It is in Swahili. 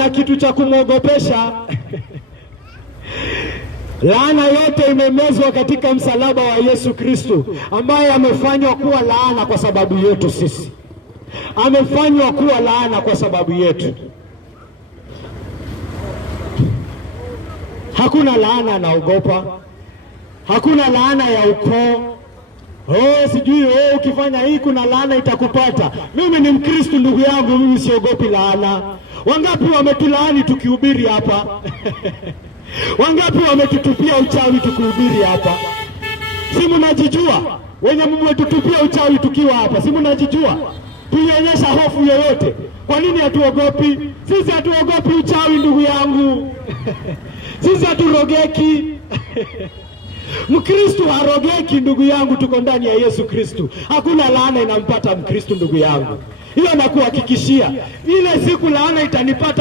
kuna kitu cha kumwogopesha. Laana yote imemezwa katika msalaba wa Yesu Kristo, ambaye amefanywa kuwa laana kwa sababu yetu sisi. Amefanywa kuwa laana kwa sababu yetu. Hakuna laana anaogopa. Hakuna laana ya ukoo. Sijui ukifanya hii kuna laana itakupata. Mimi ni Mkristo ndugu yangu, mimi siogopi laana. Wangapi wametulaani tukihubiri hapa? Wangapi wametutupia uchawi tukihubiri hapa? Si mnajijua? Wenye mmetutupia uchawi tukiwa hapa, si mnajijua? Tulionyesha hofu yoyote? Kwa nini hatuogopi? Sisi hatuogopi uchawi ndugu yangu. Sisi haturogeki. Mkristo harogeki ndugu yangu, tuko ndani ya Yesu Kristo. Hakuna laana inampata Mkristo ndugu yangu. Hiyo nakuhakikishia. Ile siku laana itanipata